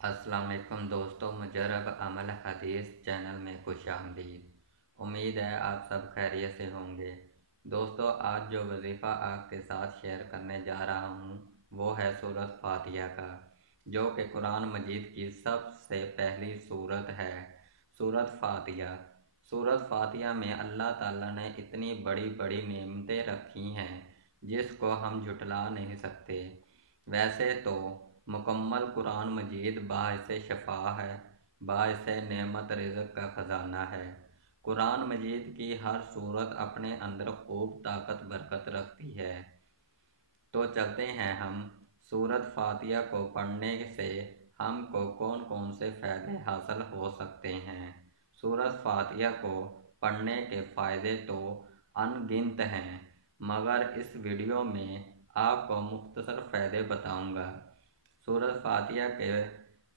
अस्सलाम वालेकुम दोस्तों, मुजरब अमल हदीस चैनल में खुश आमदीद। उम्मीद है आप सब खैरियत से होंगे। दोस्तों, आज जो वजीफ़ा आपके साथ शेयर करने जा रहा हूँ वो है सूरत फातिहा का, जो कि कुरान मजीद की सबसे पहली सूरत है। सूरत फातिहा सूरत फातिहा में अल्लाह ताला ने इतनी बड़ी बड़ी नेमतें रखी हैं जिसको हम झुटला नहीं सकते। वैसे तो मुकम्मल कुरान मजीद बाइस शफा है, बाइस नेमत रिज़्क़ का ख़जाना है। कुरान मजीद की हर सूरत अपने अंदर खूब ताकत बरकत रखती है। तो चलते हैं हम सूरत फातिहा को पढ़ने से हमको कौन कौन से फ़ायदे हासिल हो सकते हैं। सूरत फातिहा को पढ़ने के फ़ायदे तो अनगिनत हैं, मगर इस वीडियो में आपको मुख्तसर फ़ायदे बताऊंगा। सूरत फातिहा के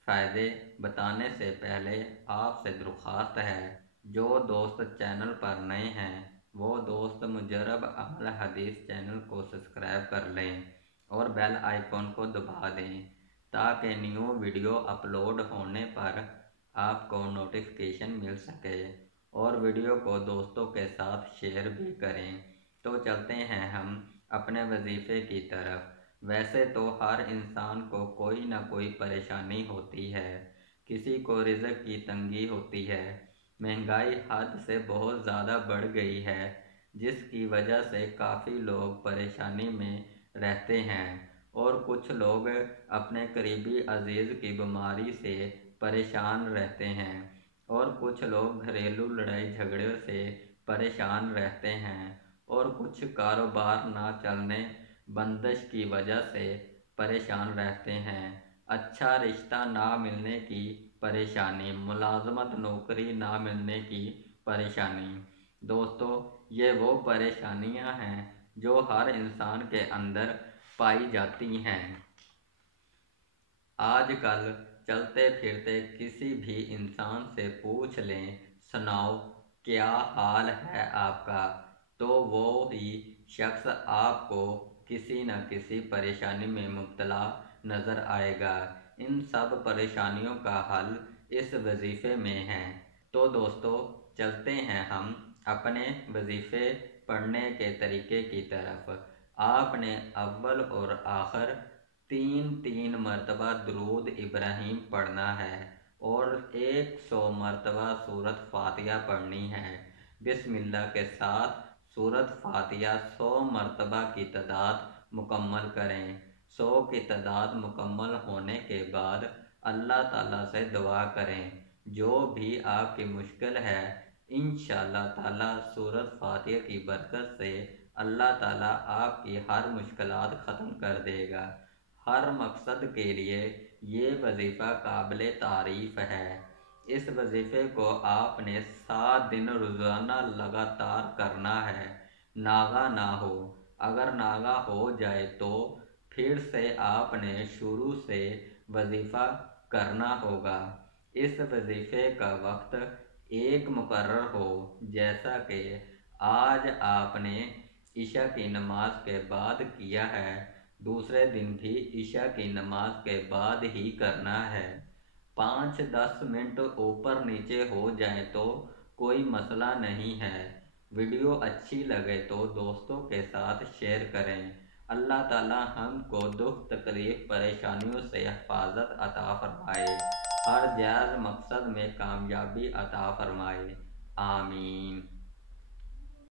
फ़ायदे बताने से पहले आपसे दरख्वास्त है, जो दोस्त चैनल पर नए हैं वो दोस्त मुजरब अमल हदीस चैनल को सब्सक्राइब कर लें और बेल आइकॉन को दबा दें ताकि न्यू वीडियो अपलोड होने पर आपको नोटिफिकेशन मिल सके, और वीडियो को दोस्तों के साथ शेयर भी करें। तो चलते हैं हम अपने वजीफ़े की तरफ। वैसे तो हर इंसान को कोई ना कोई परेशानी होती है। किसी को रिज़्क़ की तंगी होती है, महंगाई हद से बहुत ज़्यादा बढ़ गई है जिसकी वजह से काफ़ी लोग परेशानी में रहते हैं, और कुछ लोग अपने करीबी अजीज़ की बीमारी से परेशान रहते हैं, और कुछ लोग घरेलू लड़ाई झगड़े से परेशान रहते हैं, और कुछ कारोबार ना चलने बंदिश की वजह से परेशान रहते हैं। अच्छा रिश्ता ना मिलने की परेशानी, मुलाजमत नौकरी ना मिलने की परेशानी। दोस्तों, ये वो परेशानियां हैं जो हर इंसान के अंदर पाई जाती हैं। आजकल चलते फिरते किसी भी इंसान से पूछ लें, सुनाओ क्या हाल है आपका, तो वो ही शख्स आपको किसी न किसी परेशानी में मुब्तला नज़र आएगा। इन सब परेशानियों का हल इस वजीफ़े में है। तो दोस्तों, चलते हैं हम अपने वजीफ़े पढ़ने के तरीके की तरफ। आपने अव्वल और आखिर तीन तीन मरतबा दुरूद इब्राहिम पढ़ना है और 100 मरतबा सूरत फातिहा पढ़नी है। बिस्मिल्लाह के साथ सूरत फातिहा 100 मरतबा की तादाद मुकम्मल करें। 100 की तादाद मुकम्मल होने के बाद अल्लाह ताला से दुआ करें। जो भी आपकी मुश्किल है इंशाअल्लाह ताला सूरत फातिहा की बरकत से अल्लाह ताला आपकी हर मुश्किलात ख़त्म कर देगा। हर मकसद के लिए ये वजीफ़ा काबिल तारीफ़ है। इस वजीफ़े को आपने 7 दिन रोज़ाना लगातार करना है, नागा ना हो। अगर नागा हो जाए तो फिर से आपने शुरू से वजीफ़ा करना होगा। इस वजीफ़े का वक्त एक मुकर्रर हो, जैसा कि आज आपने इशा की नमाज के बाद किया है, दूसरे दिन भी इशा की नमाज के बाद ही करना है। 5-10 मिनट ऊपर नीचे हो जाए तो कोई मसला नहीं है। वीडियो अच्छी लगे तो दोस्तों के साथ शेयर करें। अल्लाह ताला हमको दुख तकलीफ परेशानियों से हिफाजत अता फरमाए, हर जायज़ मकसद में कामयाबी अता फरमाए। आमीन।